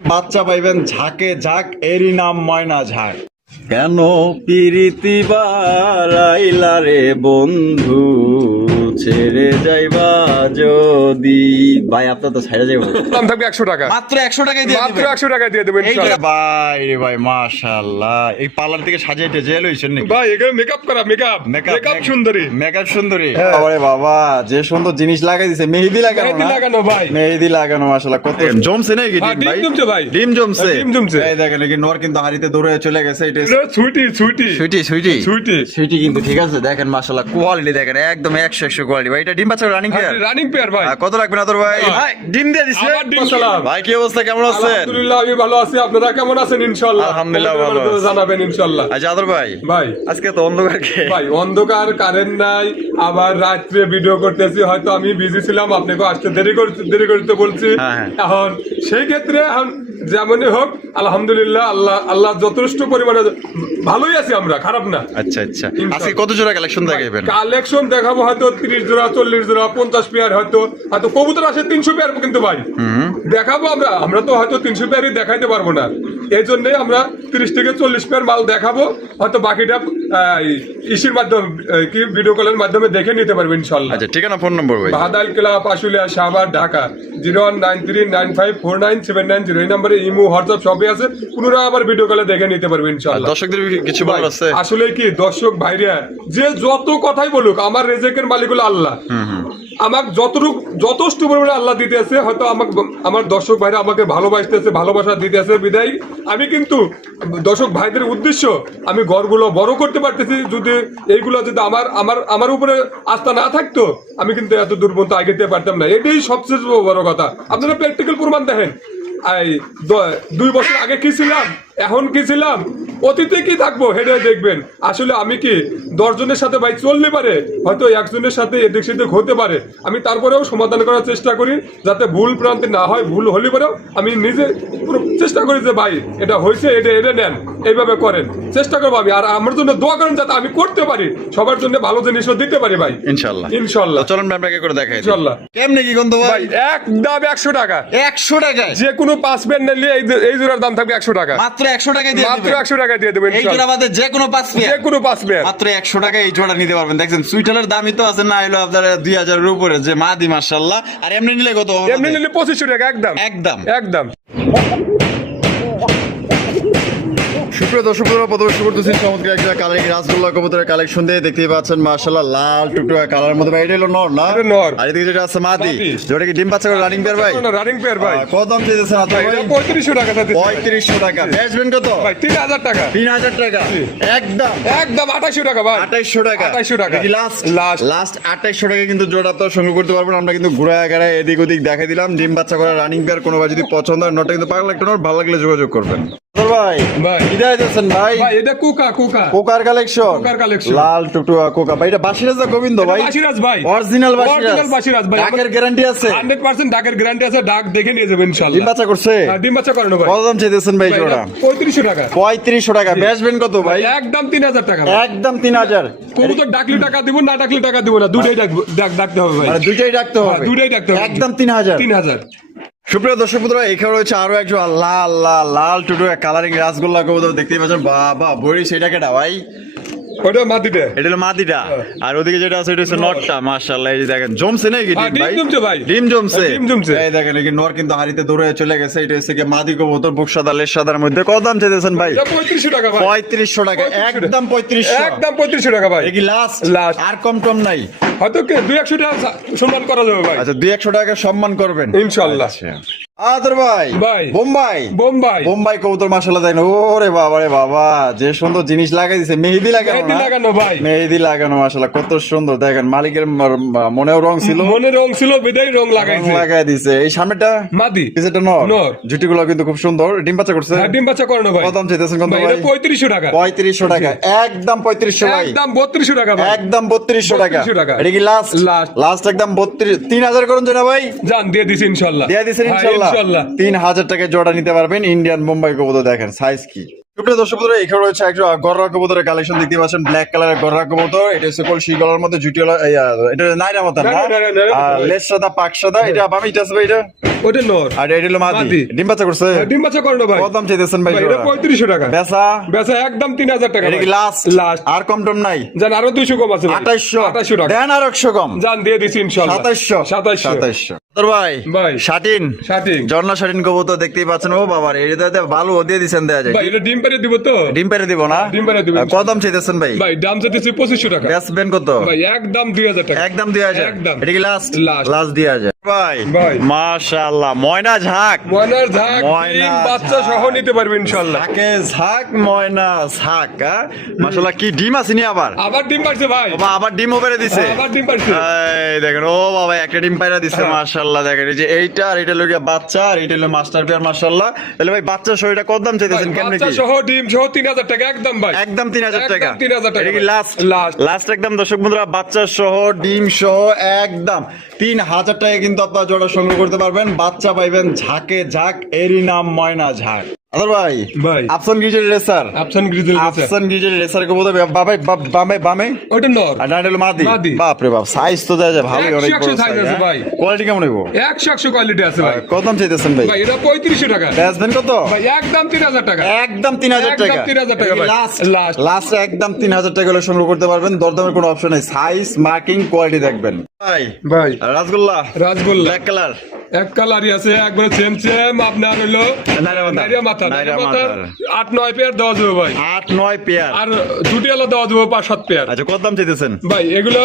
বাচ্চা পাইবেন ঝাঁকে ঝাঁক, এরই নাম ময়না ঝাঁক। কেন পিরিতি বারাইলা রে বন্ধু, ছেড়ে যাইবা যদি। ভাই আপনার তো ছেড়ে যাইব, দাম থাকবে 100 টাকা, মাত্র 100 টাকায় দিয়ে মাত্র 100 টাকা দিয়ে দেবেন ইনশাআল্লাহ। ভাই রে ভাই মাশাআল্লাহ, এই পার্লার থেকে সাজিয়ে জেল হইছেন নাকি ভাই? এখানে মেকআপ করা, মেকআপ সুন্দরী, মেকআপ সুন্দরী। আরে বাবা যে সুন্দর জিনিস লাগাই দিছে, মেহেদি লাগানো, মেহেদি লাগানো ভাই, মেহেদি লাগানো মাশাআল্লাহ। কত জমছে নাকি ডিম ভাই? ডিম জমছে ভাই, ডিম জমছে, ডিম জমছে। এই দেখেন কি নর কিন্তু হাড়িতে দৌড়ে চলে গেছে। এটা সুইটি সুইটি সুইটি সুইটি সুইটি সুইটি কিন্তু ঠিক আছে। দেখেন মাশাআল্লাহ কোয়ালিটি দেখেন একদম 100 কোয়ালিটি ভাই। এটা ডিম বাচ্চা রানিং পেয়ার, রানিং পেয়ার ভাই। কত রাখবেন আদর ভাই? ভাই ডিম দিয়ে দিছে। আসসালাম ভাই কি অবস্থা, কেমন আছেন? আলহামদুলিল্লাহ আমি ভালো আছি, আপনারা কেমন আছেন? ইনশাআল্লাহ আলহামদুলিল্লাহ ভালো আছি। জানাবেন ইনশাআল্লাহ। আচ্ছা আদর ভাই, ভাই আজকে তো অন্ধকার কে ভাই, অন্ধকার, কারেন্ট নাই, আবার রাত্রে ভিডিও করতেছি, হয়তো আমি বিজি ছিলাম, আপনাকে আসতে দেরি করতে বলছি। হ্যাঁ। এখন সেই ক্ষেত্রে এখন যেমনই হোক আলহামদুলিল্লাহ, আল্লাহ যথেষ্ট পরিমাণে ভালোই আছি আমরা, খারাপ না। আচ্ছা আচ্ছা, আজকে কত জোড়া কালেকশন দেখাবেন? কালেকশন দেখাবো হয়তো 30 জোড়া, 40 জোড়া, 50 পেয়ার, হয়তো কবুতর আসে 300 পেয়ার কিন্তু ভাই দেখাবো। আমরা তো হয়তো 300 পেয়ারই দেখাইতে পারবো না, এই জন্যই আমরা 30 থেকে 40 পেয়ার মাল দেখাবো। হয়তো বাকিটা ইসির মাধ্যমে, কি ভিডিও কলের মাধ্যমে দেখে নিতে পারবেন ইনশাআল্লাহ। আচ্ছা ঠিকানা ফোন নম্বর ভাই? বাদাল ক্লাব, আশুলিয়া, শাহবাগ, ঢাকা 0193954979 এই নম্বরে ইমো, হোয়াটসঅ্যাপ সবই আছে। পুনরায় আবার ভিডিও কলে দেখে নিতে পারবেন ইনশাআল্লাহ। দর্শকদের কিছু বলার আছে? আসলে কি দর্শক ভাইরা যে যত কথাই বলুক, আমার রেজেকের মালিক হলো আল্লাহ। আমাকে যথেষ্ট পরিমাণে আল্লাহ দিতে আছে, হয়তো আমার দর্শক ভাইরা আমাকে ভালোবাসতেছে, ভালোবাসা দিতে আছে বিদায় আমি কিন্তু দর্শক ভাইদের উদ্দেশ্য আমি ঘরগুলো বড় করতে পারতেছি। যদি এইগুলো যদি আমার উপরে আস্থা না থাকতো, আমি কিন্তু এত দূর পর্যন্ত আগাতে পারতাম না। এটাই সবচেয়ে বড় কথা। আপনারা প্র্যাকটিক্যাল প্রমাণ দেখেন, 2 বছর আগে কি ছিলাম, এখন কি ছিলাম, অতীতে কি থাকবো, হেঁটে দেখবেন। আসলে আমি কি 10 জনের সাথে ভাই চললে পারে, হয়তো একজনের সাথে এদিক সেদিক হতে পারে, আমি তারপরেও সমাধান করার চেষ্টা করি, যাতে ভুল প্রান্তে না হয়। ভুল হলে পরেও আমি নিজে চেষ্টা করি যে ভাই এটা হয়েছে, এটা নেন, এইভাবে করেন, চেষ্টা করবো আমি। আর আমার জন্য দোয়া করেন যাতে আমি করতে পারি, সবার জন্য ভালো জিনিসও দিতে পারি ভাই ইনশাল্লাহ। ইনশাল্লাহ চলুন আপনাকে করে দেখাই ইনশাল্লাহ। কেমনে কি গন্ধ ভাই? একদম 100 টাকা, 100 টাকায় যে কোনো 5 পেয়ার নিলে এই জোড়ার দাম থাকবে 100 টাকা, মাত্র 100 টাকায় দিয়ে মাত্র 100 টাকা দিয়ে দেবেন। এই জোড়া বাদে যে কোনো 5 পেয়ার, যে কোনো 5 পেয়ার মাত্র 100 টাকায় এই জোড়া নিতে পারবেন। দেখছেন সুইটালের দামই তো আছে না, হলো আপনার 2000 এর উপরে, যে মাদি মাশাআল্লাহ। আর এমনি নিলে কত হবে? এমনি নিলে 2500 টাকা একদম একদম একদম। সুপ্রিয় দর্শক বন্ধুরা, প্রথমে শুরু করতেছি চমৎকার একটা কালারিং রাসগোল্লা কবুতরের কালেকশন দিয়ে। দেখতেই পাচ্ছেন মাশাআল্লাহ লাল টুকটুকা কালারের মধ্যে ভাই। এটা হলো নর না? এটা নর। আর এদিকে যেটা আছে মাদি, যেটা কি ডিম বাচ্চা করে রানিং পেয়ার ভাই? রানিং পেয়ার ভাই। কত দাম দিতেছেন আপনি ভাই? 3500 টাকা দিতে। 3500 টাকা। বেচবেন কত ভাই? 3000 টাকা। 3000 টাকা একদম একদম 2800 টাকা ভাই। 2800 টাকা। 2800 টাকা কি লাস্ট 2800 টাকা কিন্তু জোড়া তো সংগ্রহ করতে পারবেন। আমরা কিন্তু ঘুরায় গাড়ায় এদিক ওদিক দেখাই দিলাম। ডিম বাচ্চা করা রানিং পেয়ার, কোনো ভাই যদি পছন্দ হয়, নটা কিন্তু পাগলা একটা নট, ভালো লাগলে যোগাযোগ করবেন। ভাই ভাই কি দিতেছেন ভাই? ভাই এটা কোকার কালেকশন, লাল টুকটুকা কোকা ভাই। এটা বাসিরাজ না গোবিন্দ ভাই? বাসিরাজ ভাই, অরিজিনাল বাসিরাজ ভাই। ডাকের গ্যারান্টি আছে 100% ডাকের গ্যারান্টি আছে, ডাক দেখে নিয়ে যাবেন ইনশাআল্লাহ। ডিম বাচ্চা করছে? হ্যাঁ ডিম বাচ্চা করানো ভাই। কত দাম চাইতেছেন ভাই জোড়া? 3500 টাকা। 3500 টাকা। বেচবেন কত ভাই? একদম 3000 টাকা। একদম 3000। কবুতর ডাকলে টাকা দিব, না ডাকলে টাকা দিব না, দুটোই ডাকতে হবে ভাই। মানে দুইটাই ডাকতে হবে? দুটোই ডাকতে হবে। একদম 3000। 3000। সুপ্রিয় দর্শক বন্ধুরা, এখানে রয়েছে আরো একজন লাল টুটুকা কালারিং রাসগোল্লা কবুতর। দেখতেই পাচ্ছেন বাবা বড়ি, সেটা কেটা ভাই? ওটা মাদিটা। এটা হলো মাদিটা। আর ওদিকে যেটা আছে এটা হচ্ছে নটটা। মাশাআল্লাহ, এই যে দেখেন জমছে নাকি ডিম ভাই? ডিম জমছে ভাই, ডিম জমছে। ডিম জমছে। এই দেখেন এই নর কিন্তু হাড়িতে দৌড়ে চলে গেছে। এটা হচ্ছে কি মাদি কবুতর, বুক সাদা লেজ সাদার মধ্যে। কত দাম চাইতেছেন ভাই? 3500 টাকা ভাই। 3500 টাকা একদম 3500। একদম 3500 টাকা ভাই। এই কি লাস্ট? আর কম নাই? হয়তো 200 টাকা সম্মান করা যাবে ভাই। আচ্ছা 200 টাকা সম্মান করবেন ইনশাআল্লাহ। আদর ভাই বোম্বাই কবুতর মাশাআল্লাহ দেখেন। ওরে বাবা রে বাবা, যে সুন্দর জিনিস লাগাই দিছে, মেহেদি লাগানো ভাই, মেহেদি লাগানো মাশাআল্লাহ কত সুন্দর। দেখেন মালিকের মনেও রং ছিল, বিদায় রং লাগাই দিছে। এই সামনেটা মাদি, পিছেরটা নর। জুটিগুলো কিন্তু খুব সুন্দর। ডিম বাচ্চা করছে? হ্যাঁ ডিম বাচ্চা করানো ভাই। কত দাম চাইতেছেন কোন ভাই? 3500 টাকা। 3500 টাকা একদম 3500 ভাই। একদম 3200 টাকা ভাই। একদম 3200 টাকা। 3200 টাকা। এটা কি লাস্ট একদম 3000 করুন না ভাই? জান দিয়ে দিছি ইনশাআল্লাহ। 3000 টাকায় জোড়া নিতে পারবেন। ইন্ডিয়ান বোম্বাই কবুতর দেখেন সাইজ কি। সুপ্রিয় দর্শক বন্ধুরা, এখানে রয়েছে একটা গররা কবুতরের কালেকশন দেখতে পাচ্ছেন, ব্ল্যাক কালারের গররা কবুতর। এটা হচ্ছে কলসি গলার মধ্যে জুটিওয়ালা, এটা নাইরা মাথা না, আর লেজ সাদা পাক সাদা। এটা বামে এটা আছে ভাই, এটা ওটা নর আর এটা হলো মাদি। ডিম বাচ্চা করছে? ডিম বাচ্চা করে না ভাই। কত দাম চাইতেছেন ভাই? এটা 3500 টাকা। বেচা বেচা একদম 3000 টাকা। এটা কি লাস্ট? আর কম টম নাই? জান আরো 200 কম আছে ভাই। 2800 টাকা দেন, আর 100 কম জান দিয়ে দিছি ইনশাআল্লাহ। 2700 তোর ভাই ভাই শাটিন শাটিন ঝর্ণা শাটিন কবুতর দেখতেই পাচ্ছেন। ও বাবা রে, এটাতে ভালো দিয়ে দিছেন, দেয়া যায়। ভাই এটা ডিম পেরে দিব তো? ডিম পেরে দিব না? ডিম পেরে দিব। কত দাম চাইতেছেন ভাই? ভাই দাম চাইতেছি 2500 টাকা। বেচবেন কত ভাই একদম 2000 টাকা। একদম 2000? একদম। এটা কি লাস্ট? লাস্ট। লাস্ট 2000 ভাই। ভাই মাশাআল্লাহ, ময়না ঝাক, ময়নার ঝাক ময়না ডিম বাচ্চা সহ নিতে পারবে ইনশাআল্লাহ। ঝাকে ঝাক, ময়না ঝাক। মাশাআল্লাহ, কি ডিম আসেনি আবার? আবার ডিম পারছে ভাই। বাবা আবার ডিমও পেরে দিছে। আবার ডিম পারছে। এই দেখেন, ও বাবা একটা ডিম পাইরা দিছে। মাশাআল্লাহ, দেখেন এই যে এইটা আর এটা লইয়া বাচ্চা, আর এটা হলো মাস্টার পেয়ার। মাশাআল্লাহ, তাহলে ভাই বাচ্চা শরীরটা কত দাম চাইতেছেন? কেমনে বাচ্চা কি? সহ ডিম সহ 3000 টাকা একদম ভাই। একদম 3000 টাকা। একদম 3000 টাকা। এটা কি লাস্ট? লাস্ট। লাস্ট একদম। দর্শক বন্ধুরা, বাচ্চা সহ ডিম সহ একদম 3000 টাকা কিন্তু আপনারা জোড়া সংগ্রহ করতে পারবেন। বাচ্চা পাইবেন ঝাঁকে ঝাঁক, এরই নাম ময়না ঝাঁক। আদর ভাই ভাই আফসান গিজের রেসার, অপশন গ্রিজেল আছে। আফসান গিজের রেসার কবুতর বাবা বামে বামে ওটা নর আর ডান হলো মাদি। মাদি। বাপ রে বাপ, সাইজ তো দেয়া যায় ভালোই, অনেক 100 বড় size সাইজ আছে ভাই। কোয়ালিটি কেমন হইব? 100 কোয়ালিটি আছে ভাই। কত দাম চাইতেছেন ভাই? ভাই এটা 3500 টাকা। বেচবেন কত? ভাই একদম 3000 টাকা। একদম 3000 টাকা। একদম 3000 টাকা ভাই। Last last. লাস্ট একদম 3000 টাকা হলে সংগ্রহ করতে পারবেন। দরদামের কোনো অপশন নাই, সাইজ মার্কিং কোয়ালিটি দেখবেন ভাই। ভাই আর রাসগোল্লা রাসগোল্লা ব্ল্যাক কালার, এক কালারই আছে, একবারে সেম সেম। আপনার হলো নাইরা মাথা। নাইরা মাথা। নাইরা নাইরা মাথা মাথার। 8-9 পেয়ার দেওয়া যাবে ভাই। 8-9 পেয়ার। আর দুটি আলো দেওয়া যাবে 5-7 পেয়ার। আচ্ছা, কত দাম চাইতেছেন? ভাই এগুলো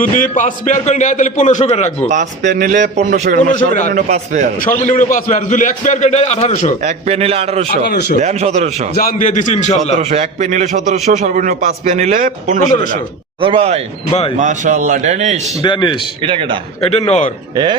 যদি 5 পেয়ার করে নেয় তাহলে 1500 করে রাখবো। 5 পেয়ার নিলে 1500 করে, 1500 করে। সর্বনিম্ন 5 পেয়ার। সর্বনিম্ন 5 পেয়ার। যদি 1 পেয়ার করে নেয় 1800। এক পেয়ার নিলে 1800, 1800 দেন 1700। জান দিয়ে দিছি ইনশাআল্লাহ। 1700, এক পেয়ার নিলে 1700, সর্বনিম্ন 5 পেয়ার নিলে 1500 টাকা। 1500 আদর ভাই ভাই মাশাআল্লাহ, ড্যানিশ। ড্যানিশ এটা কেডা? এটা নর। এ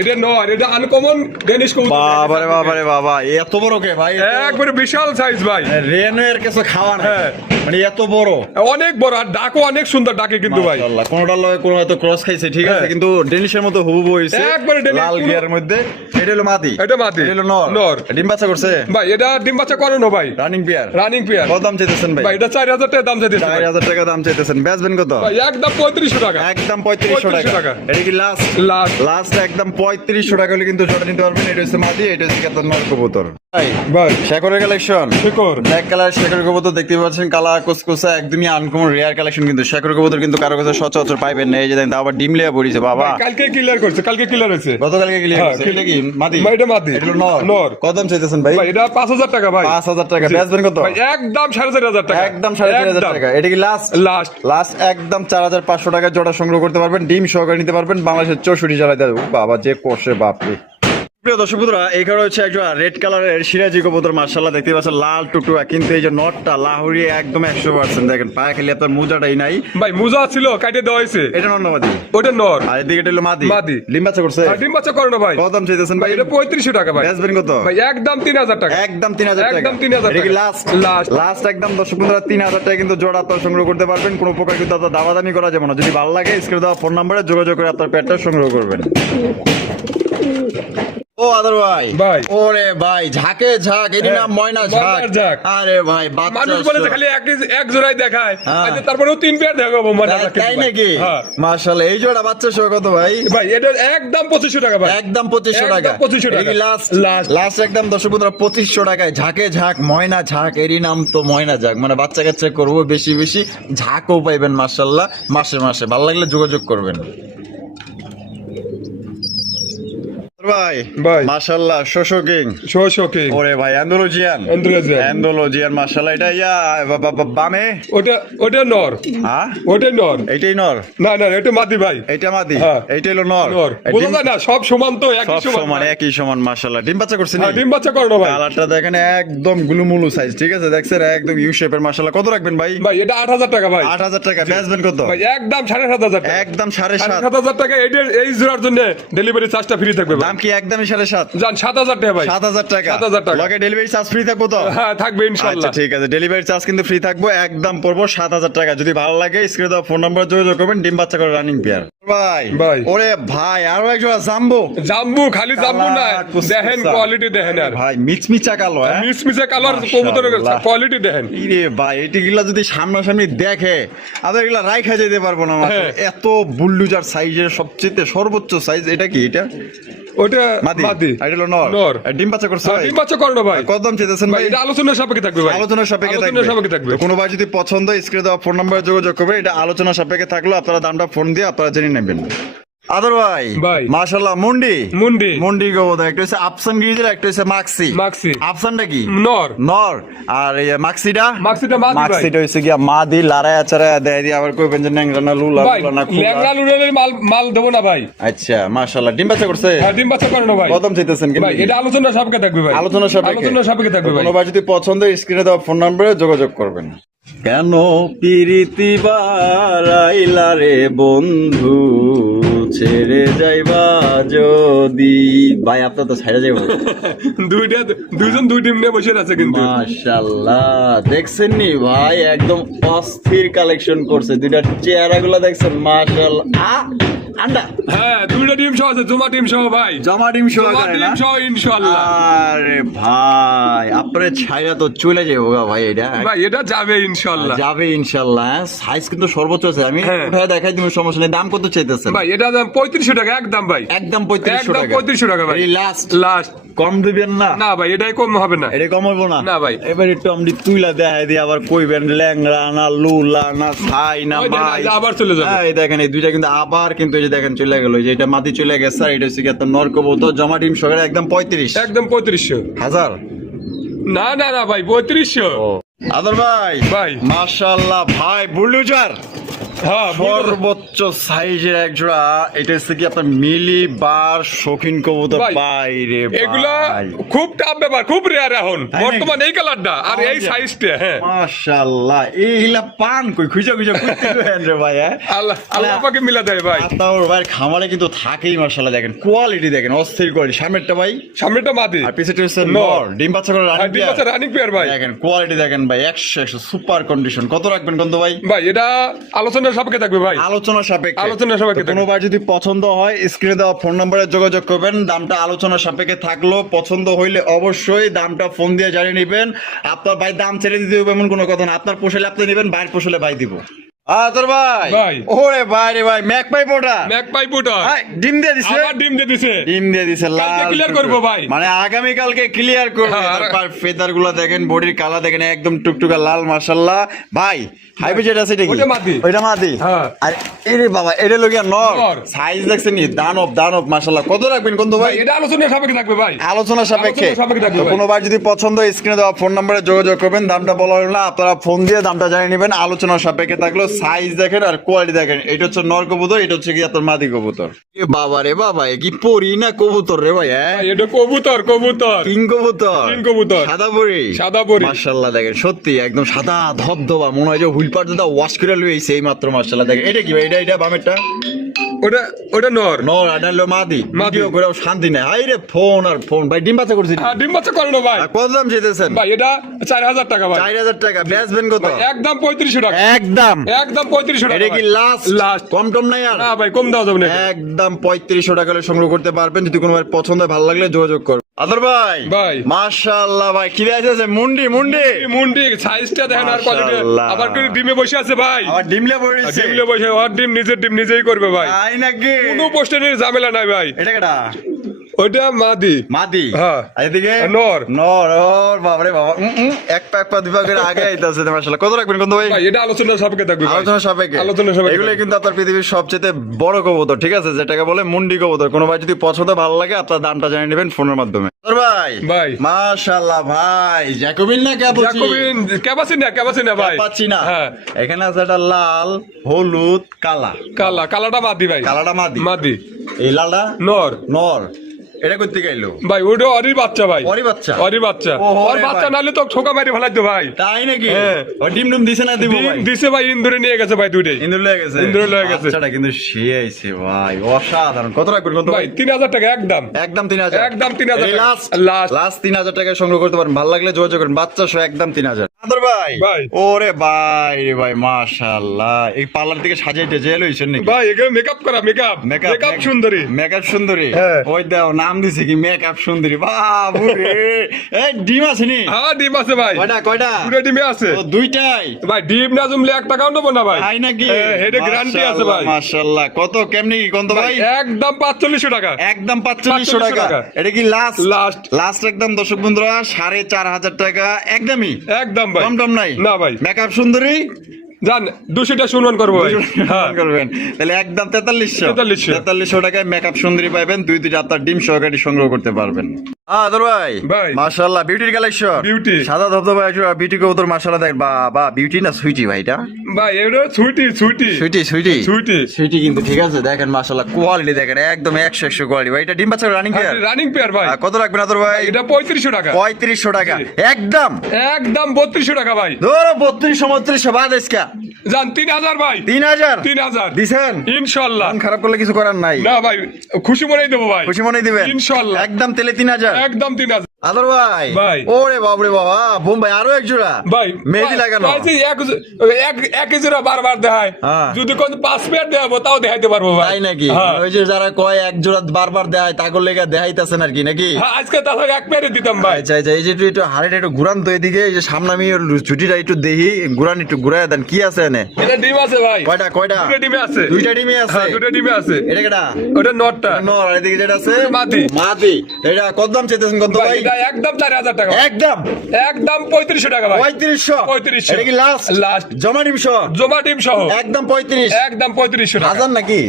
এটা নর, এটা আনকমন ড্যানিশ কবুতর। বাবারে বাবারে বাবা, এত বড় কে ভাই? একবারে বিশাল সাইজ ভাই। রেনের কিছু খাওয়া না, হ্যাঁ। মানে এত বড়। অনেক বড়, আর ডাকও অনেক সুন্দর ডাকে কিন্তু ভাই। মাশাআল্লাহ, কোনটার লগে কোনো হয়তো ক্রস খাইছে, ঠিক আছে, হ্যাঁ। কিন্তু ডেনিশের মতো হুবহু হইছে, একবারে ডেনিশ, লাল পুরো- গিয়ারের মধ্যে। এটা হলো মাদি, এটা মাদি। এটা হলো নর। নর। ডিম বাচ্চা করছে? ভাই এটা ডিম বাচ্চা করে না ভাই। Running pair. Running pair. কত দাম চাইতেছেন ভাই? ভাই এটা 4000 টাকা দাম চাইতেছে ভাই। 4000 টাকা দাম চাইতেছেন, বেচবেন কত? ভাই একদম 3500 টাকা। একদম 3500 3500 টাকা। টাকা। এটা কি লাস্ট? লাস্ট। লাস্ট একদম 3500 টাকা হলে কিন্তু জোড়া নিতে পারবেন। এটা হচ্ছে মাদি, এটা হচ্ছে আপনার নর কবুতর। ভাই ভাই শেকরের কালেকশন, শিকর। ব্ল্যাক কালার শেকর কবুতর দেখতে পাচ্ছেন, কালা কুচকুচা, একদমই আনকমন রেয়ার কালেকশন। কিন্তু শেকর কবুতর কিন্তু কারো কাছে সচরাচর পাইবেন না। এই যে দেখেন, আবার ডিম লিয়া পড়িছে বাবা। ভাই, কালকে ক্লিয়ার করছে, কালকে ক্লিয়ার হয়েছে। গতকালকে ক্লিয়ার হ্যাঁ, করছে। এটা কি মাদি? ভাই এটা মাদি। এটা হলো নর। নর। কত দাম চাইতেছেন ভাই? ভাই এটা 5000 টাকা ভাই। 5000 টাকা। জি। বেচবেন কত? ভাই একদম 4500 টাকা। একদম 4500 একদম। টাকা। এটা কি লাস্ট? লাস্ট। লাস্ট একদম 4500 টাকা জোড়া সংগ্রহ করতে পারবেন। ডিম সহকারে নিতে পারবেন বাংলাদেশের 64 জেলায়। বাবা যে কষে, বাপরে। প্রিয় দর্শক বন্ধুরা, এখানে হচ্ছে একটা রেড কালারের সিরাজি কবুতর। মাশাআল্লাহ, দেখতে পাচ্ছেন লাল টুকটুকা, কিন্তু এই যে নটটা লাহুরি একদম 100%। দেখেন পায়ে খালি আপনার মোজাটাই নাই। ভাই মুজা ছিল, কাটে দেওয়া হয়েছে। এটা নর না মাদি? ওটা নর। আর এদিকে এটা হলো মাদি। মাদি। ডিম বাচ্চা করছে? আর ডিম বাচ্চা করে না ভাই। কত দাম চাইতেছেন ভাই ভাই? এটা 3500 টাকা ভাই। বেচবেন কত? ভাই একদম 3000 টাকা। একদম 3000 টাকা। একদম 3000 এটা কি টাকা। লাস্ট? লাস্ট। লাস্ট একদম দর্শক বন্ধুরা 3000 টাকা কিন্তু জোড়া আপনারা সংগ্রহ করতে পারবেন। কোনো প্রকার কিন্তু আপনার দামাদামি করা যাবে না। যদি ভালো লাগে স্ক্রিনে দেওয়া ফোন নম্বরে যোগাযোগ করে আপনার পেটটা সংগ্রহ করবেন। ও আদর ভাই ভাই। ওরে ভাই, ঝাঁকে ঝাঁক, এর নাম ময়না ঝাঁক। ময়নার ঝাঁক। আরে ভাই, বাচ্চা মানুষ বলে যে খালি এক জোড়াই দেখায়, হ্যাঁ। আচ্ছা, তারপরেও 3 পেয়ার দেখাবো মানে তাই নাকি? হ্যাঁ। মাশাআল্লাহ, এই জোড়া বাচ্চা সহ কত ভাই? ভাই এটা একদম 2500 টাকা ভাই। একদম 2500 টাকা। একদম 2500 টাকা। Last last. লাস্ট একদম দর্শক বন্ধুরা 2500 টাকায় ঝাঁকে ঝাঁক ময়না ঝাঁক। এরই নাম তো ময়না ঝাঁক, মানে বাচ্চা কাচ্চা করবো বেশি বেশি, ঝাঁকও পাইবেন মাশাআল্লাহ মাসে মাসে। ভালো লাগলে যোগাযোগ করবেন ভাই। ভাই। মাশাআল্লাহ, শোশো কিং। শোশোকে। ওরে ভাই, অ্যান্ডোলজিয়ান। অ্যান্ডোলজিয়ান। অ্যান্ডোলজিয়ান মাশাআল্লাহ। এটা ইয়া বামে? ওটা নর। হ্যাঁ, ওটা নর। এইটাই নর। না না এটা মাদি ভাই। এইটা মাদি। হ্যাঁ। এইটা হলো নর। নর। বোঝা যায় না, সব সমান তো, একই সব সমান। সমান, একই সমান মাশাআল্লাহ। ডিম বাচ্চা করছেন? হ্যাঁ, ডিম বাচ্চা করে না ভাই। কালারটা দেখেন একদম গুলুমুলু সাইজ, ঠিক আছে, দেখছেন একদম ইউ শেপের মাশাআল্লাহ। কত রাখবেন ভাই? ভাই এটা 8000 টাকা ভাই। 8000 টাকা। বেচবেন কত? ভাই একদম 7500 টাকা। একদম 7.5। 7500 টাকা। এই জোড়ার জন্য ডেলিভারি চার্জটা ফ্রি থাকবে ভাই। দাম কি একদমই 7.5? জান 7,000 টাকা ভাই। 7,000 টাকা। 7,000 টাকা। লগে ডেলিভারি চার্জ ফ্রি থাকবো তো? হ্যাঁ থাকবে আচ্ছা ইনশাআল্লাহ। ঠিক আছে, ডেলিভারি চার্জ কিন্তু ফ্রি থাকবো, একদম পড়বো 7,000 টাকা। যদি ভালো লাগে স্ক্রিনে দেওয়া ফোন নাম্বার যোগাযোগ করবেন। ডিম বাচ্চা করে রানিং পেয়ার ভাই। ভাই। ওরে ভাই আরো একজোড়া জাম্বো। জাম্বু, খালি জাম্বু না, কালা কুসকুসা। দেখেন কোয়ালিটি দেখেন আর ভাই মিচমিচা কালো, হ্যাঁ মিসমিসে কালার কবুতরের মাশাআল্লাহ। কোয়ালিটি দেখেন। ইরে ভাই এটিগুলা যদি সামনাসামনি দেখে আমাদের এগুলা রাইখা যেতে পারবো না মাত্র। হ্যাঁ। এত বুল্লুজার সাইজের সবচেয়ে সর্বোচ্চ সাইজ। এটা কি এটা? ওটা মাদি। মাদি। আর এটা হলো নর। নর। আর ডিম বাচ্চা করছে ভাই? ডিম বাচ্চা করো ভাই। কত দাম চাইতেছেন ভাই ভাই? এটা আলোচনার সাপেক্ষে থাকবে ভাই। আলোচনা সাপেক্ষে আলোচনার সাপেক্ষে থাকবে। থাকবে। তো কোনো ভাই যদি পছন্দ স্ক্রিনে দেওয়া ফোন নাম্বারে যোগাযোগ করবে। এটা আলোচনা সাপেক্ষে থাকলো, আপনারা দামটা ফোন দিয়ে আপনারা জেনে নেবেন। আদর ভাই ভাই। মাশাআল্লাহ মুন্ডি মুন্ডি। মুন্ডি গোবদা, একটা হচ্ছে আফসান গিরিজের, একটা হচ্ছে মাক্সি। মাক্সি। আফসানটা কি? নর। নর। আর এই মাক্সিটা? মাক্সিটা মাদি ভাই। মাক্সিটা হইছে গিয়া মাদি, লারায়া চারায়া দেয় দিয়ে আবার কইবেন যে ন্যাংরা না লুলা ভাই লুলা না ল্যাংড়া খুলা। লুলের মাল দেবো না ভাই। আচ্ছা মাশাআল্লাহ ডিম বাচ্চা করছে? হ্যাঁ ডিম বাচ্চা করো না ভাই। কত দাম চাইতেছেন কি? ভাই এটা আলোচনার সাপেক্ষে থাকবে ভাই। আলোচনা সাপেক্ষে? আলোচনার সাপেক্ষে থাকবে ভাই। কোনো ভাই যদি পছন্দ স্ক্রিনে দেওয়া ফোন নম্বরে যোগাযোগ করবেন। কেন পিরিতি বারাইলা রে বন্ধু, ছেড়ে যাইবা যদি। ভাই আপনার তো ছাইড়া যাইব। দুইজন দুই টিম নিয়ে বসে আছে কিন্তু। মাশাআল্লাহ দেখছেন নি ভাই, একদম অস্থির কালেকশন করছে। দুইটা চেহারা গুলা দেখছেন মাশাআল্লাহ। আন্ডা হ্যাঁ দুইটা টিম সহ আছে, জমা টিম সহ ভাই। জমা ডিম জমা সহকারে টিম না? সহ ইনশাআল্লাহ। আরে ভাই আপনার ছাইরা তো চলে যাবো গা ভাই। এটা ভাই এটা যাবে ইনশাআল্লাহ। যাবে ইনশাআল্লাহ। সাইজ কিন্তু সর্বোচ্চ আছে। আমি হ্যাঁ। উঠায় দেখাই তুমি, সমস্যা নেই। দাম কত চাইতেছেন? ভাই এটা দাম 3500 টাকা একদম ভাই। একদম 3500 একদম টাকা। 3500 টাকা ভাই। এই লাস্ট লাস্ট। কম দিবেন না? না ভাই এটাই কম হবে না। এটা কম হইব না? না ভাই। এবার একটু আমি তুইলা দেখাই দিয়ে আবার কইবেন ল্যাংড়া না লুলা না ছাই না ওই দেখেন, ভাই। আবার চলে যাবে। হ্যাঁ, এই দেখেন এই দুইটা কিন্তু আবার কিন্তু এই যে দেখেন চলে গেল। এই যে এটা মাটি চলে গেছে আর এটা হচ্ছে কি একটা নরকবুতর জমা ডিম সহকারে একদম 35 একদম 3500। হাজার। না না না ভাই 3500। আদর ভাই ভাই। মাশাআল্লাহ ভাই বুলডোজার হ্যাঁ সর্বোচ্চ সাইজের এক জোড়া। এটা হচ্ছে কি আপনার মিলি বার শৌখিন কবুতর। ভাই, বাইরে এগুলা ভাই খুব টাফ ব্যাপার, খুব রেয়ার এখন তাই বর্তমান এই কালারটা আর এই সাইজটা। হ্যাঁ মাশাআল্লাহ এইলা পান কই খুঁজা খুঁজা করতে গেলেন রে ভাই। হ্যাঁ আল্লাহ আল্লাহ পাকে মিলা দেয় ভাই। আপনার ভাই খামারে কিন্তু থাকেই মাশাআল্লাহ। দেখেন কোয়ালিটি দেখেন অস্থির কোয়ালিটি। সামনেরটা ভাই সামনেটা মাদি আর পিছেটা হচ্ছে নর। নর। ডিম বাচ্চা করে আর রানিং ডিম বাচ্চা রানিং পেয়ার ভাই। দেখেন কোয়ালিটি দেখেন ভাই 100 সুপার কন্ডিশন। কত রাখবেন কত ভাই? ভাই এটা আলোচনার সাপেক্ষে থাকবে ভাই। আলোচনা সাপেক্ষে। আলোচনা সাপেক্ষে তো কোনোবার যদি পছন্দ হয় স্ক্রিনে দেওয়া ফোন নম্বরে যোগাযোগ করবেন। দামটা আলোচনা সাপেক্ষে থাকলো, পছন্দ হইলে অবশ্যই দামটা ফোন দিয়ে জানিয়ে নেবেন। আপনার ভাই দাম ছেড়ে দিতে হবে এমন কোনো কথা না। আপনার পোষালে আপনি নেবেন, বাইরের পোষালে ভাই দিব। তোর ভাই ভাই। ওরে ভাই রে ভাই ম্যাক পাই পোটা ম্যাক পাই পুটা ডিম দিয়ে দিছে। আবার ডিম দিয়ে দিছে। ডিম দিয়ে দিছে কালকে লাল clear টুকরো। করবো ভাই। মানে আগামী কালকে ক্লিয়ার করবে। হ্যাঁ, তারপর ফেদার গুলা দেখেন, বডির কালার দেখেন একদম টুকটুকা লাল মাশাআল্লাহ। ভাই হাইব্রিড যেটা আছে এটা কি? ওটা মাদি। ওইটা মাদি। হ্যাঁ। আর এরে বাবা এটা লগিয়া নর। নর। সাইজ দেখছেন নি? দানব দানব মাশাআল্লাহ। কত রাখবেন কোন ভাই? ভাই এটা আলোচনার সাপেক্ষে থাকবে ভাই। আলোচনা সাপেক্ষে। আলোচনা সাপেক্ষে থাকবে তো ভাই। কোনো ভাই যদি পছন্দ স্ক্রিনে দেওয়া ফোন নম্বরে যোগাযোগ করবেন। দামটা বলা হলো না, আপনারা ফোন দিয়ে দামটা জানিয়ে নেবেন। আলোচনা সাপেক্ষে থাকলো। সাইজ দেখেন আর কোয়ালিটি দেখেন। এটা হচ্ছে নর কবুতর, এটা হচ্ছে কি আপনার মাদি কবুতর। এ বাবা রে বাবা, এ কি পরি না কবুতর রে ভাই? হ্যাঁ ভাই, এটা কবুতর কবুতর কিং কবুতর। কিং কবুতর। সাদা পরি। সাদা পরি। মাশাআল্লাহ দেখেন সত্যি একদম সাদা ধবধবা। মনে হয় যে হুইলপার দাদা ওয়াশ করে লইছে এই মাত্র। মাশাআল্লাহ দেখেন এটা কি ভাই? এটা বামেরটা ওটা ওটা নর। নর আর হলো মাদি। মাদি। ভিডিও করেও শান্তি নাই। হাই রে ফোন আর ফোন। ভাই ডিম বাচ্চা করছি। হ্যাঁ ডিম বাচ্চা করো না ভাই। আর কত দাম চাইতেছেন? ভাই এটা 4000 টাকা ভাই। 4000 টাকা। বেচবেন কত? ভাই, একদম 3500 টাকা। একদম একদম 3500 টাকা এটা কি ভাই। লাস্ট? লাস্ট। কম টম নাই আর? না ভাই কম দেওয়া যাবে না। একদম 3500 টাকা হলে সংগ্রহ করতে পারবেন। যদি কোনো ভাই পছন্দ হয় ভালো লাগলে যোগাযোগ করবেন। আদর ভাই ভাই। মাশাআল্লাহ ভাই কি আছে মুন্ডি মুন্ডি। মুন্ডি সাইজটা দেখেন আর কোয়ালিটি। মাশাআল্লাহ। আবার করে ডিমে বসে আছে ভাই। আবার ডিমলে পড়েছে। ডিমে বসে ওর ডিম নিজের ডিম নিজেই করবে ভাই। তাই নাকি? কোনো পোস্টের ঝামেলা নাই ভাই। এটা কেডা? ওইটা মাদি। মাদি। হ্যাঁ। আর এদিকে নর। নর। ওর বাবারে বাবা এক পা দুই পা করে আগে আইতাছে মাশাআল্লাহ। কত রাখবেন কোন ভাই? ভাই এটা আলোচনার সাপেক্ষে থাকবে ভাই। আলোচনা সাপেক্ষে। আলোচনা সাপেক্ষে। এগুলো কিন্তু আপনার পৃথিবীর সবচেয়ে বড় কবুতর, ঠিক আছে, যেটাকে বলে মুন্ডি কবুতর। কোনো ভাই যদি পছন্দ ভালো লাগে আপনার দামটা জানিয়ে নেবেন ফোনের মাধ্যমে। তোর ভাই ভাই। মাশাআল্লাহ ভাই জ্যাকোবিন না ক্যাপুচিন? জ্যাকোবিন ক্যাপাসি না ভাই। পাচ্ছি না। হ্যাঁ। এখানে আছে একটা লাল হলুদ কালা। কালাটা মাদি ভাই। কালাটা মাদি। মাদি। এই লালটা নর। নর। এটা করতে গেলো ভাই ওটা অরির বাচ্চা ভাই, ওরই বাচ্চা? অরির বাচ্চা। ওহো, ওর রে বাচ্চা ভাই। নাহলে তো ঠোকা মারি ফেলাইতো ভাই। তাই নাকি? হ্যাঁ। ও ডিম দিছে না দিব ভাই? দিছে ভাই, ইন্দুরে নিয়ে গেছে ভাই দুইটাই। ইন্দুর লয়ে গেছে? ইন্দুরে লয়ে গেছে। বাচ্চাটা কিন্তু সে আইছে ভাই, অসাধারণ। কত রাখবেন কত ভাই 3000 টাকা একদম। একদম 3000, একদম 3000 টাকা। Last last. লাস্ট 3000 টাকায় সংগ্রহ করতে পারেন। ভালো লাগলে যোগাযোগ করেন, বাচ্চা সহ একদম 3000। আদর ভাই, ভাই। ওরে ভাই রে ভাই, মাশাআল্লাহ। এই পার্লার থেকে সাজাইতে জেল হইছেন নাকি? ভাই এখানে মেকআপ করা, মেকআপ মেকআপ সুন্দরী। মেকআপ সুন্দরী। হ্যাঁ। ওই দাও নাম দিছে কি মেকআপ সুন্দরী, বাবু রে। এই ডিম আছে নি? হ্যাঁ ডিম আছে ভাই, কয়টা কয়টা? দুটো ডিমে আছে ও দুইটাই? ভাই। ডিম না জমলে 1 টাকাও নেবো না ভাই। তাই নাকি? হেডে গ্যারান্টি আছে ভাই। মাশাআল্লাহ। কত কেমনি কি কোন তো ভাই? একদম 4500 টাকা। একদম 4500 টাকা। টাকা। এটা কি লাস্ট? লাস্ট। লাস্ট একদম দর্শক বন্ধুরা 4500 টাকা একদমই। একদম ভাই। কম টম নাই? না ভাই। মেকআপ সুন্দরী জান 200টা সম্মান করবো ভাই। হ্যাঁ। করবেন তাহলে একদম 4300 4300 টাকায় মেকআপ সুন্দরী পাবেন। দুইটা আপনার ডিম সহকারে সংগ্রহ করতে পারবেন। আদর ভাই, ভাই। মাশাআল্লাহ বিউটির কালেকশন। বিউটি। সাদা ধবধবে বিউটি কবুতর, মাশাআল্লাহ। দেখ বাবা, বিউটি না সুইটি ভাই? এটা ভাই এটা সুইটি সুইটি সুইটি সুইটি সুইটি সুইটি কিন্তু ঠিক আছে। দেখেন মাশাআল্লাহ কোয়ালিটি দেখেন, একদম 100 কোয়ালিটি ভাই। এটা ডিম বাচ্চা রানিং পেয়ার? রানিং পেয়ার ভাই। কত রাখবেন আদর ভাই? এটা 3500 টাকা। 3500 টাকা একদম। একদম 3200 টাকা ভাই। ধরো 3200 বাদ ইসকা জান 3000 ভাই। 3000 3000 দিছেন? ইনশাআল্লাহ। মন খারাপ করলে কিছু করার নাই। না ভাই, খুশি মনেই দেবো ভাই। খুশি মনে দিবেন ইনশাআল্লাহ। একদম তেলে 3000। একদম 3000 আদর ভাই, ভাই। ওরে বাবরে বাবা, বোম্বাই আরো এক জোড়া ভাই। মেহেদি লাগানো। এক জোড়া বারবার দেখায়, হ্যাঁ। যদি কোন 5 পেয়ার দেখাবো তাও দেখাইতে পারবো ভাই। তাই নাকি? হ্যাঁ। ওই যে যারা কয় এক জোড়া বারবার দেয় তাগর লেগে দেখাইতেছেন আর কি নাকি? হ্যাঁ, আজকে তাহলে 1 পেয়ারে দিতাম ভাই। আচ্ছা আচ্ছা, এই যে একটু হাড়িটা একটু ঘুরান তো এদিকে, এই যে সামনে আমি ওর ছুটিটা একটু দেখি, ঘুরান একটু ঘুরাই দেন। কি আছে এনে? এটা ডিম আছে ভাই। কয়টা কয়টা? দুটো ডিমে আছে। দুইটা ডিমই আছে? হ্যাঁ, দুটো ডিমে আছে। এটা কেটা? ওটা নটটা। নর। আর এদিকে যেটা আছে মাদি। মাদি। এটা কত দাম চাইতেছেন কত ভাই ভাই? এটা একদম 4000 টাকা। একদম একদম 3500 টাকা ভাই। 3500। 3500 এটা কি লাস্ট? লাস্ট। জমা ডিম সহ জমা ডিম সহ একদম 35। একদম 3500 টাকা। হাজার নাকি?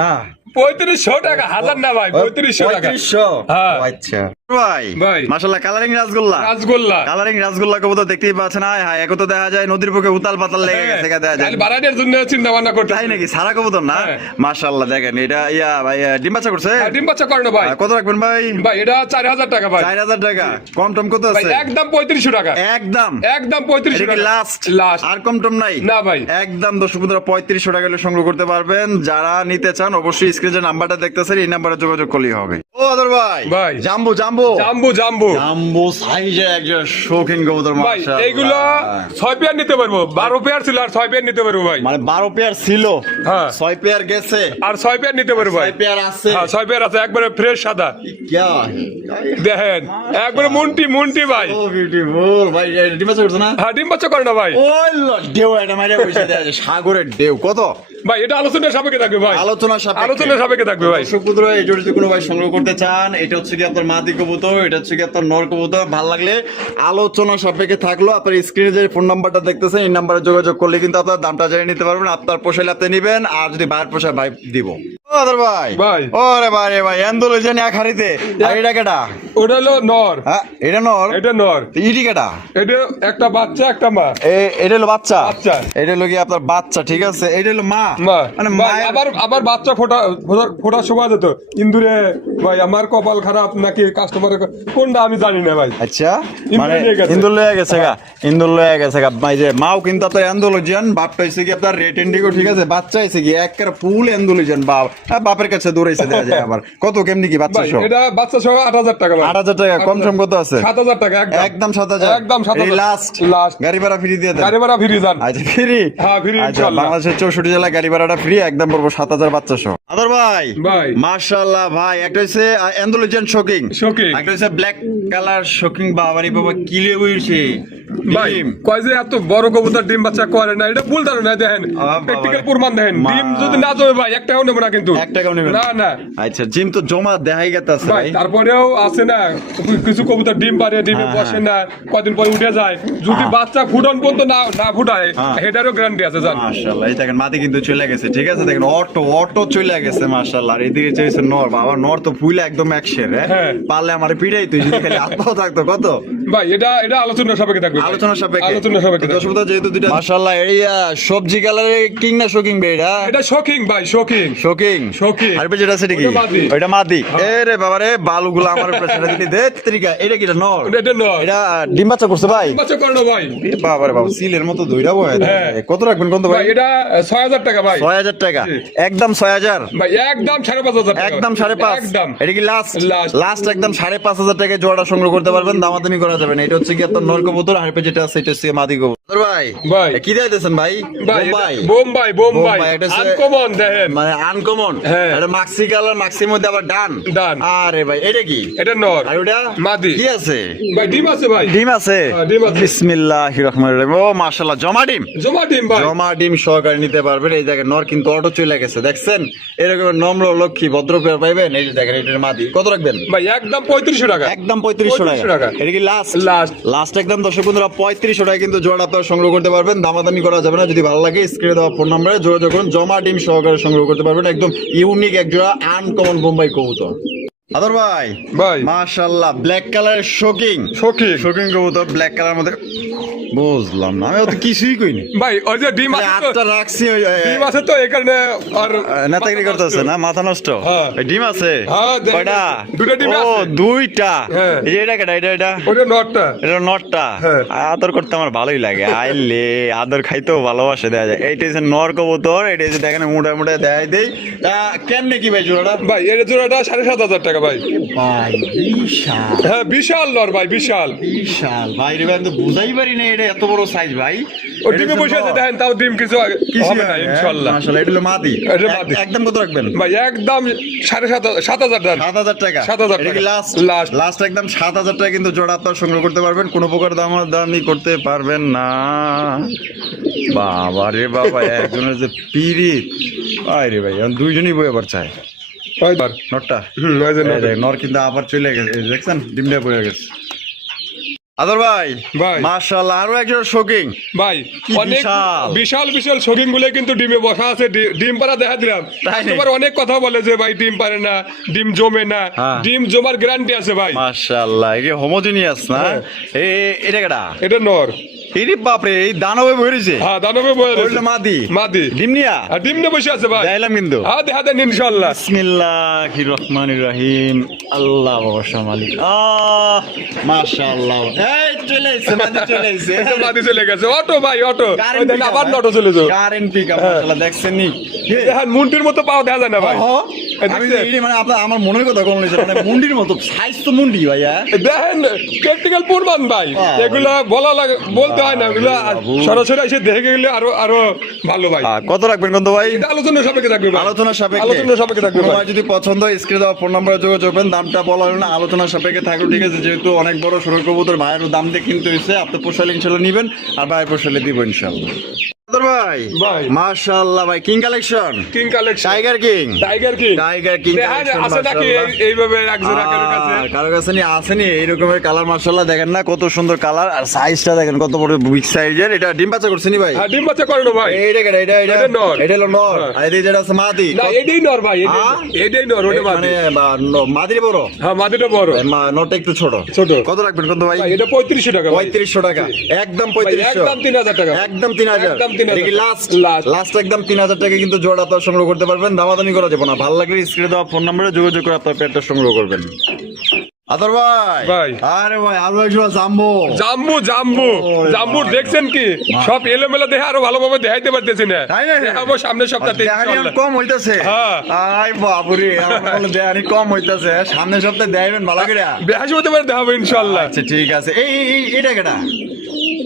না 3500 টাকা, হাজার না ভাই, 3500 টাকা। 3500। হ্যাঁ। আচ্ছা ভাই, ভাই। মাশাআল্লাহ কালারিং রাসগোল্লা। রাসগোল্লা। কালারিং রাসগোল্লা কবুতর দেখতেই পাচ্ছেন। হায় হায়, একত দেখা যায় নদীর বুকে উতাল পাতাল লেগে গেছে, দেখা যায়। তাহলে বাড়ানোর জন্য চিন্তা ভাবনা করতে। তাই নাকি? সারা কবুতর না? হ্যাঁ। মাশাআল্লাহ দেখেন, এটা ইয়া ভাই ডিম বাচ্চা করছে? হ্যাঁ, ডিম বাচ্চা করেন ভাই। কত রাখবেন ভাই? ভাই এটা 4000 টাকা ভাই। 4000 টাকা। কম টম কত ভাই আছে? একদম 3500 টাকা। একদম একদম 3500 এটা কি টাকা। লাস্ট? লাস্ট। আর কম টম নাই? না ভাই। একদম দর্শক বন্ধুরা 3500 টাকা হলে সংগ্রহ করতে পারবেন। যারা নিতে চান অবশ্যই স্ক্রিনে নাম্বারটা দেখতেছেন, এই নাম্বারে যোগাযোগ করলেই হবে। ও আদর ভাই, ভাই। জাম্বো জাম্বো জাম্বু জাম্বু জাম্বো সাইজের একজন শৌখিন কবুতর। ভাই মাশাআল্লাহ। এইগুলো 6 পেয়ার নিতে পারবো। 12 পেয়ার ছিল আর 6 পেয়ার নিতে পারবো ভাই। মানে 12 পেয়ার ছিল, হ্যাঁ। 6 পেয়ার গেছে, আর 6 পেয়ার নিতে পারবো ভাই। 6 পেয়ার আছে। হ্যাঁ 6 পেয়ার আছে, একবারে ফ্রেশ সাদা। क्या দেখেন একবারে মুন্টি মুন্টি ভাই। ও বিউটিফুল ভাই। ডিম বাচ্চা করছে না? হ্যাঁ ডিম বাচ্চা করে না ভাই। ওই ঢেউ এটা মাইরা বসে আছে, সাগরের ঢেউ। কত ভাই এটা আলোচনার সাপেক্ষে থাকবে ভাই। আলোচনা সাপেক্ষে। আলোচনার সাপেক্ষে থাকবে ভাই। দর্শক বন্ধুরা, এই যদি কোনো ভাই সংগ্রহ করতে চান, এটা হচ্ছে কি আপনার মাদি কবুতর, এটা হচ্ছে কি আপনার নর কবুতর। ভালো লাগলে আলোচনা সাপেক্ষে থাকলো। আপনার স্ক্রিনে যে ফোন নাম্বারটা দেখতেছেন, এই নাম্বারে যোগাযোগ করলে কিন্তু আপনার দামটা জেনে নিতে পারবেন। আপনার পোষাইলে আপনি নিবেন, আর যদি বাইরের পোষায় ভাই দিব। ও আদর ভাই, ভাই। ওরে ভাই রে ভাই, এন্দোলন এক হাড়িতে। আর এটা কেটা? ওটা হলো নর। হ্যাঁ এটা নর। এটা নর। ইটি কেটা? এটা একটা বাচ্চা একটা মা। এটা হলো বাচ্চা। বাচ্চা। এটা হলো কি আপনার বাচ্চা, ঠিক আছে। এটা হলো মা। মা মানে ভাই, মায়ের- আবার আবার বাচ্চা ফোটার সময় যেত ইন্দুরে। ভাই আমার কপাল খারাপ নাকি কাস্টমারের কোনটা আমি জানি না ভাই। আচ্ছা ইন্দুর মানে নিয়ে গেছে। ইন্দুর লয়ে গেছে গা, ইন্দুর লয়ে গেছে গা। ভাই যে মাও কিন্তু আপনার এন্ডোলজিয়ান, বাপটা হইছে কি আপনার রেড ইন্ডিগো, ঠিক আছে। বাচ্চা হইছে কি একেবারে ফুল এন্ডোলজিয়ান। বাপের কাছে দৌড়াইছে দেখা যায়। আবার কত কেমনি কি বাচ্চা ভাই সহ? এটা বাচ্চা সহ 8000 টাকা ভাই। 8000 টাকা। কম সম কত আছে? 7000 টাকা একদম। একদম 7000। একদম 7000 লাস্ট লাস্ট। গাড়ি ভাড়া ফ্রি দিয়ে দেন। গাড়ি ভাড়া ফ্রি যান। আচ্ছা ফ্রি? হ্যাঁ, free আচ্ছা, ইনশাআল্লাহ। বাংলাদেশের 64 জেলায় গাড়ি ভাড়াটা ফ্রি, একদম পড়বো 7000 বাচ্চা সহ। আদর ভাই, ভাই। মাশাআল্লাহ ভাই, একটা হইছে এন্ডোলজিয়ান শোকিং, শোকিং। একটা হইছে ব্ল্যাক কালার শোকিং। বাবারি বাবা কি লে বইছে ভাই ডিম। কয় যে এত বড় কবুতর ডিম বাচ্চা করে না, এটা ভুল ধারণা। দেখেন বাবা। প্র্যাকটিক্যাল প্রমাণ দেখেন। মা- ডিম যদি না জমে ভাই একটাও নেবো না কিন্তু। এক টাকাও নেবেন না না আচ্ছা, জিম তো জমা দেখাই গেছে ভাই। ভাই। তারপরেও আছে না কিছু কবুতর ডিম পারে, ডিমে হ্যাঁ, বসে না, কদিন পরে উঠে যায়। যদি বাচ্চা ফুটন পর্যন্ত না ফুটায়, হ্যাঁ। এটারও গ্যারান্টি আছে জান। মাশাআল্লাহ, এই দেখেন মাটি কিন্তু চলে গেছে, ঠিক আছে। দেখেন অটো চলে গেছে মাশাআল্লাহ। আর এদিকে চাইছে নর। বাবা নর তো ফুলে একদম একশের। হ্যাঁ। পারলে আমার পিড়াই তুই যদি খালি আত্মাও থাকতো কত ভাই এটা আলোচনা সাপেক্ষে থাকবে ভাই। আলোচনা সাপেক্ষে আলোচনা সাপেক্ষে থাকবে। দর্শক বন্ধুরা, যেহেতু দুইটা মাশাআল্লাহ এই সবজি কালারের কিং না শোকিং বে এটা শোকিং ভাই, শোকিং। Shocking shocking. আর যেটা সেটা কি ওটা মাদি। ওটা মাদি এ রে বাবা রে বালুগুলো আমার উপরে ছেড়ে দিলি দে তরিকা এটা কি এটা নর এটা নর। এটা ডিম বাচ্চা করছে ভাই বাচ্চা করো না ভাই। এ বাবা রে বাবা সিলের মতো দইরা বয় হ্যাঁ। কত রাখবেন কোন ভাই ভাই এটা 6000 টাকা ভাই। 6000 টাকা জি। একদম 6000 ভাই একদম 5500 টাকা। একদম 5.5 একদম। এটা কি লাস্ট Last। লাস্ট একদম 5.5 টাকায় জোড়াটা সংগ্রহ করতে পারবেন, দামাদামি করা যাবে না। এটা হচ্ছে কি আপনার নর কবুতর, আর যেটা আছে এটা হচ্ছে মাদি কবুতর ভাই। ভাই। কি দিতেছেন ভাই? ভাই বোম্বাই বোম্বাই বোম্বাই, এটা হচ্ছে- আনকমন দেখেন। মানে আনকমন হ্যাঁ। এটা মাক্সি কালার, মাক্সির মধ্যে আবার ডান ডান। আরে ভাই এটা কি এটা নর। আর ওটা মাদি। কি আছে? ভাই ডিম আছে ভাই। ডিম আছে হ্যাঁ, ডিম আছে। বিসমিল্লাহির রহমানির রহিম। ও মাশাআল্লাহ জমা ডিম জমা ডিম ভাই। জমা ডিম সহকারে নিতে পারবেন। এই দেখেন নর কিন্তু অটো চলে গেছে, দেখছেন? এরকম নম্র লক্ষ্মী ভদ্র পেয়ার পাইবেন। এই যে দেখেন এটার মাদি কত রাখবেন? ভাই একদম 3500 টাকা। একদম 3500 3500 টাকা। টাকা। এটা কি লাস্ট Last। লাস্ট একদম দর্শক বন্ধুরা 3500 টাকা কিন্তু জোড়া আপনারা সংগ্রহ করতে পারবেন, দামাদামি করা যাবে না। যদি ভালো লাগে স্ক্রিনে দেওয়া ফোন নম্বরে যোগাযোগ করুন, জমা ডিম সহকারে সংগ্রহ করতে পারবেন। একদম ইউনিক এক জোড়া আনকমন বোম্বাই কবুতর। আদর ভাই ভাই। মাশাআল্লাহ ব্ল্যাক কালারের শোকিং শোকিং। শোকিং কবুতর ব্ল্যাক কালার মধ্যে বুঝলাম না, আমি তো কিছুই কইনি। ভাই ওই যে ডিম আছে তো, আটটা রাখছি ডিম আছে তো এই কারণে আর নেতাগিরি করতেছে না, মাথা নষ্ট। হ্যাঁ। এই ডিম আছে হ্যাঁ, দেখ- কয়টা? দুইটা ডিম ও আছে। দুইটা। হ্যাঁ। এই যে এটা কেটা? এটা ওটা নটটা। এটা নটটা। হ্যাঁ। আদর করতে আমার ভালোই লাগে। আইলে আদর খাইতেও ভালোবাসে দেয়া যায়। এইটা হচ্ছে নর কবুতর, এটা হচ্ছে দেখেন মুড়ে মুড়ে দেয় দেই। তা কেমনে কি ভাই জোড়াটা? ভাই এর জোড়াটা 7500 টাকা ভাই। ভাই বিশাল হ্যাঁ বিশাল নর ভাই, বিশাল। বিশাল ভাই রে ভাই, আমি তো বুঝাই পারি না এটা এত বড় সাইজ ভাই। ও ডিমে বসে আছে দেখেন, তাও ডিম কিছু হবে না ইনশাআল্লাহ। মাশাআল্লাহ এটা হলো মাদি। এটা মাদি। একদম কত রাখবেন? ভাই একদম 7500 টাকা। 7,000 টাকা। 7,000 এটা কি টাকা। Last Last। লাস্ট একদম 7,000 টাকা কিন্তু জোড়া আপনারা সংগ্রহ করতে পারবেন, কোনো প্রকার দামাদামি করতে পারবেন না। বাবা রে বাবা, একজনের যে পিরিত ভাই রে ভাই, এখন দুইজনই বই আবার চায় ওইবার নটটা। ওই যে এই নট। দেখ, নর কিন্তু আবার চলে গেছে, এই দেখছেন ডিমটা বয়ে গেছে। আদর ভাই ভাই। মাশাআল্লাহ আরো একজন শোকিং ভাই কি অনেক বিশাল। বিশাল বিশাল শৌখিন গুলো কিন্তু ডিমে বসা আছে, ডিম পাড়া দেখা দিলাম। তাই নাকি? তোমার অনেক কথা বলে যে ভাই ডিম পারে না, ডিম জমে না। হ্যাঁ। ডিম জমার গ্যারান্টি আছে ভাই। মাশাআল্লাহ এই হোমোজিনিয়াস না? হ্যাঁ। এটা কেডা? এটা নর। এই বাপরে, এই দানবে বইরেছে। হ্যাঁ দানবে বয়ে ওইটা রয়েছে। মাদি মাদি। ডিম নিয়া আর ডিম নিয়ে বসে আছে ভাই। যাইলাম কিন্তু। হ্যাঁ দেখা দেন ইনশাআল্লাহ। বিসমিল্লাহির রহমানির রহিম। আল্লাহ ভরসা মালিক। মাশাআল্লাহ এই চলে আইছে, মাদি চলে আইছে। এই তো মাদি চলে গেছে। অটো ভাই অটো। ওই কারেন্ট দেখেন আবার অটো চলে যাও। কারেন্ট পিকআপ মাশাআল্লাহ দেখছেন নি? দেখেন মুন্টির মতো পাও দেখা যায় না ভাই। এই আমি দেখছেন? এই মানে আপনার আমার মনের কথা কোন মানে মুন্ডির মতো সাইজ তো মুন্ডি ভাইয়া। দেখেন প্র্যাকটিক্যাল প্রমাণ ভাই। বাহ। এগুলা বলা লাগে, বলতে হয় না, এগুলা সরাসরি এসে দেখে গেলে আরো আরো ভালো ভাই। কত রাখবেন কিন্তু ভাই? এটা আলোচনা সাপেক্ষে থাকবে ভাই। আলোচনা সাপেক্ষে। আলোচনা সাপেক্ষে থাকবে কোনো ভাই। ভাই যদি পছন্দ হয় স্ক্রিনে দেওয়া ফোন নম্বরে যোগাযোগ করবেন, দামটা বলা হলো না, আলোচনা সাপেক্ষে থাকলো, ঠিক আছে? যেহেতু অনেক বড় সরল কবুতর, ভাইয়েরও দাম দিয়ে কিনতে হয়েছে, আপনি পোষালে ইনশাল্লাহ নিবেন, আর ভাই পোষালে দিব ইনশাল্লাহ। ভাই ভাই। মাশাআল্লাহ ভাই king collection, king collection. Tiger king, tiger king. Tiger king দেখেন আছে নাকি এইভাবে একজোড়া কারো কাছে? কারো কাছে নি আসেনি এই রকমের কালার? মাশাআল্লাহ দেখেন না কত সুন্দর কালার, আর সাইজটা দেখেন কত বড় বিগ সাইজের। এটা ডিম বাচ্চা করছে নি ভাই? হ্যাঁ ডিম বাচ্চা করে না ভাই। এইটা কেডা? এটা এটা নর। এটা হলো নর, হ্যাঁ। আর এই যেটা আছে মাদি। না এটাই নর ভাই, হ্যাঁ? এটাই নর, ওটা মানে মাদি। মাদির বড়, হ্যাঁ মাদিটা বড়। নরটা একটু ছোট। ছোট। কত রাখবেন কত ভাই? ভাই এটা 3500 টাকা ভাই। 3500 টাকা। একদম ভাই 3500, একদম 3000 টাকা। একদম 3000। একদম 3000 এটা কি লাস্ট লাস্ট। লাস্ট একদম 3000 টাকা কিন্তু জোড়া আপনারা সংগ্রহ করতে পারবেন, দামাদামি করা যাবে না। ভালো লাগলে স্ক্রিনে দেওয়া ফোন নম্বরে যোগাযোগ করে আপনার পেটটা সংগ্রহ করবেন। আদর ভাই ভাই। আরে ভাই আরো একজোড়া জাম্বো। জাম্বু জাম্বু ওরে জাম্বুর বাবা। দেখছেন কি সব এলোমেলো দেখে আরো ভালোভাবে দেখাইতে পারতেছি না। তাই না? দেখাবো সামনের সপ্তাহে দেহানি ইনশাআল্লাহ। কম হইতাছে। হ্যাঁ। আই বাবুরে, আমার বলে দেহানি কম হইতাছে, সামনের সপ্তাহে দেখাইবেন ভালো করে। বেহাসি হতে পারে দেখাবো ইনশাআল্লাহ। আচ্ছা ঠিক আছে। এই এটা কেডা?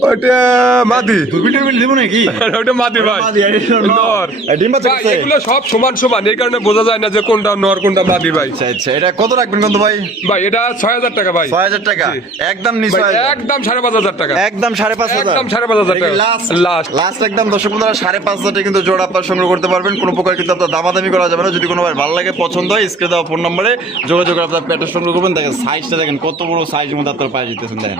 ওটা মাদি। দুর্বিল টুরবিল দিব নাকি? ওটা মাদি ভাই। মাদি, এটা হলো নর। নর। ডিম বাচ্চা ভাই, করছে? এগুলো সব সমান সমান, এই কারণে বোঝা যায় না যে কোনটা নর কোনটা মাদি ভাই। আচ্ছা আচ্ছা, এটা কত রাখবেন কত ভাই? ভাই এটা 6000 টাকা ভাই। 6000 টাকা। জি। একদম ভাই, নিশ্চয় একদম 5500 টাকা। একদম 5500। একদম 5500 টাকা। Last last. লাস্ট একদম দর্শক বন্ধুরা 5500 টাকা কিন্তু জোড়া আপনারা সংগ্রহ করতে পারবেন, কোনো প্রকার কিন্তু আপনার দামাদামি করা যাবে না। যদি কোনো ভাই ভালো লাগে পছন্দ হয় স্ক্রিনে দেওয়া ফোন নম্বরে যোগাযোগ করে আপনার পেটে সংগ্রহ করবেন। দেখেন সাইজটা দেখেন কত বড় সাইজের মধ্যে আপনারা পাই যেতেছেন দেখেন।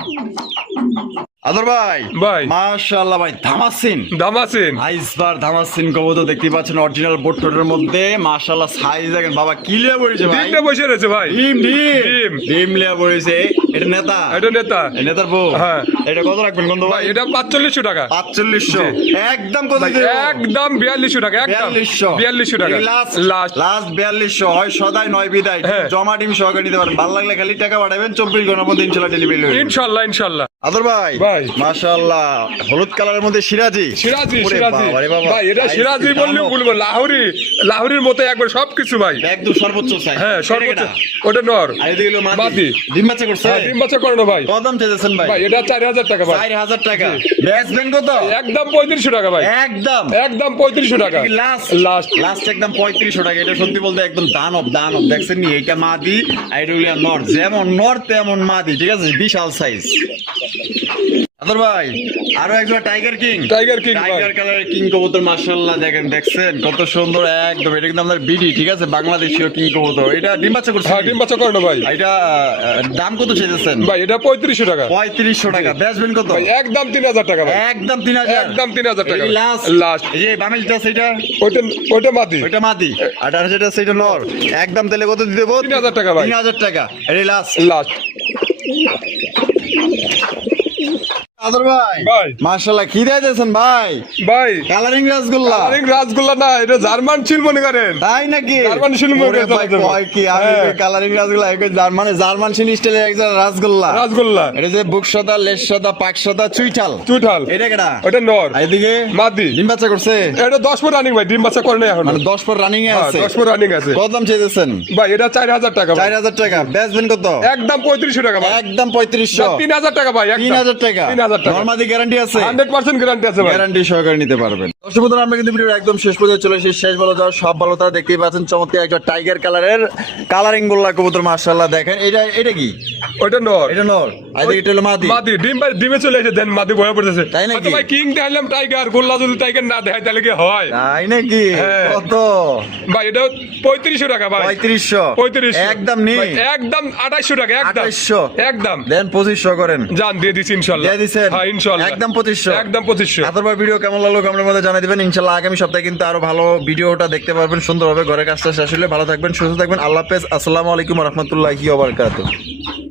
আদর ভাই ভাই। মাশাআল্লাহ ভাই ধামাসিন দাম আছেন আইসবার ধামাসিন কবুতর দেখতে পাচ্ছেন অরিজিনাল বোটটোটের মধ্যে মাশাআল্লাহ সাইজ দেখেন বাবা কি লিয়া পড়েছে ভাই তিনটে বসে রয়েছে ভাই। ডিম ডিম ডিম। ডিম লিয়া পড়েছে এটা নেতা এটা নেতা এই নেতার বউ হ্যাঁ। এটা কত রাখবেন কোন ভাই ভাই এটা 4500 টাকা 4500 একদম কত ভাই, দিবেন? একদম 4200 টাকা একদম 4200 টাকা লাস্ট লাস্ট লাস্ট 4200 হয় সদাই নয় বিদায় হ্যাঁ। জমা ডিম সহকারে নিতে পারেন ভালো লাগলে খালি টাকা পাঠাবেন 24 ঘন্টার মধ্যে ইনশাআল্লাহ ডেলিভারি হবে ইনশাআল্লাহ ইনশাআল্লাহ। আদর ভাই ভাই। মাশাআল্লাহ হলুদ কালারের মধ্যে সিরাজি সিরাজি ওরে সিরাজি বাবা রে বাবা। ভাই এটা সাইজ সিরাজি কি বললেও দামও। বলবো লাহোরির মতো একবার সবকিছু ভাই। একদম সর্বোচ্চ সাইজ হ্যাঁ সর্বোচ্চ এটা কেটা? ওটা নর আর এদিকে হলো মাদি মাদি। ডিম বাচ্চা করছে হ্যাঁ, ডিম বাচ্চা করানো ভাই। কত দাম চাইছেন ভাই ভাই এটা 4000 টাকা ভাই 4000 টাকা বেচবেন কত একদম 3500 টাকা ভাই একদম একদম 3500 টাকা লাস্ট লাস্ট লাস্ট একদম 3500 টাকা এটা সত্যি বলতে একদম দানব দেখছেন নি এটা মাদি আর এটা হলো নর যেমন নর তেমন মাদি ঠিক আছে বিশাল সাইজ আদর ভাই আরো একজন টাইগার কিং টাইগার কিং ভাই টাইগার কালারের কিং কবুতর মাশাআল্লাহ দেখছেন কত সুন্দর একদম এটা কিন্তু আমাদের বিডি ঠিক আছে বাংলাদেশীয় কিং কবুতর এটা ডিম বাচ্চা করছে হ্যাঁ ডিম বাচ্চা করানো ভাই এটা দাম কত চাইছেন ভাই এটা 3500 টাকা 3500 টাকা বেচবেন কত ভাই একদম 3000 টাকা ভাই একদম 3000 একদম 3000 টাকা লাস্ট লাস্ট এই যে বামে যেটা সেটা ওটা মাদি ওইটা মাদি আর আর যেটা সেটা নর একদম তাহলে কত দিতে দেবো 3000 টাকা ভাই 3000 টাকা এই লাস্ট লাস্ট আদর ভাই ভাই। মাশাআল্লাহ কি দিয়েছেন ভাই ভাই কালারিং রাসগোল্লা আরেক রাসগোল্লা না এটা জার্মান ছিল মনে করেন তাই নাকি জার্মান শিল মুখে ওরে ভাই, চালাতে কয় কি আমি হ্যাঁ। কালারিং রাসগোল্লা এক জার্মান শিল স্টাইলের একজন রাসগোল্লা রাসগোল্লা এটা যে বুক সদা লেশ সদা পাক সদা চুইঠাল চুঠাল এটা কেডা ওটা নর আর এদিকে মাদি ডিম বাচ্চা করছে এটা 10 পর রানিং ভাই ডিম বাচ্চা করে না এখন মানে 10 পর রানিং এ আছে 10 পর রানিং আছে কত দাম চাইতেছেন ভাই এটা 4000 টাকা ভাই 4000 টাকা বেচবেন কত একদম 3500 টাকা ভাই একদম 3500 3000 টাকা ভাই একদম 3000 টাকা 3000 টাকা নরমাদি গ্যারান্টি আছে 100% গ্যারান্টি আছে ভাই গ্যারান্টি সহকারে নিতে পারবেন দর্শক বন্ধুরা আমরা কিন্তু ভিডিওর একদম শেষ পর্যন্ত চলে এসেছি শেষ ভালো যাওয়ার সব ভালো তারা দেখতেই পাচ্ছেন চমৎকার একটা টাইগার কালারের কালারিং গোল্লা কবুতর মাশাআল্লাহ দেখেন এটা কি ওটা নর এটা নর আর এটা হলো মাদি মাদি ডিম ভাই ডিমে চলে এসে দেন মাদি বয়া পড়তেছে তাই নাকি? আচ্ছা ভাই কিং দেখাইলাম টাইগার গোল্লা যদি টাইগার না দেখায় তাহলে কি হয় তাই নাকি হ্যাঁ। কত ভাই এটা 3500 টাকা ভাই 3500 3500 একদম নি ভাই, একদম 2800 টাকা একদম 2800 একদম দেন 2500 করেন জান দিয়ে দিছি ইনশাআল্লাহ দিয়ে দিছেন হ্যাঁ ইনশাআল্লাহ একদম 2500 একদম 2500 আতরবার ভিডিও কেমন লাগলো কমেন্টের মধ্যে জানিয়ে দিবেন ইনশাআল্লাহ আগামী সপ্তাহে কিন্তু আরো ভালো ভিডিওটা দেখতে পারবেন সুন্দরভাবে ঘরের কাজটা শেষ হলে ভালো থাকবেন সুস্থ থাকবেন আল্লাহ হাফেজ আসসালামু আলাইকুম ওয়া রাহমাতুল্লাহি ওয়া বারাকাতুহু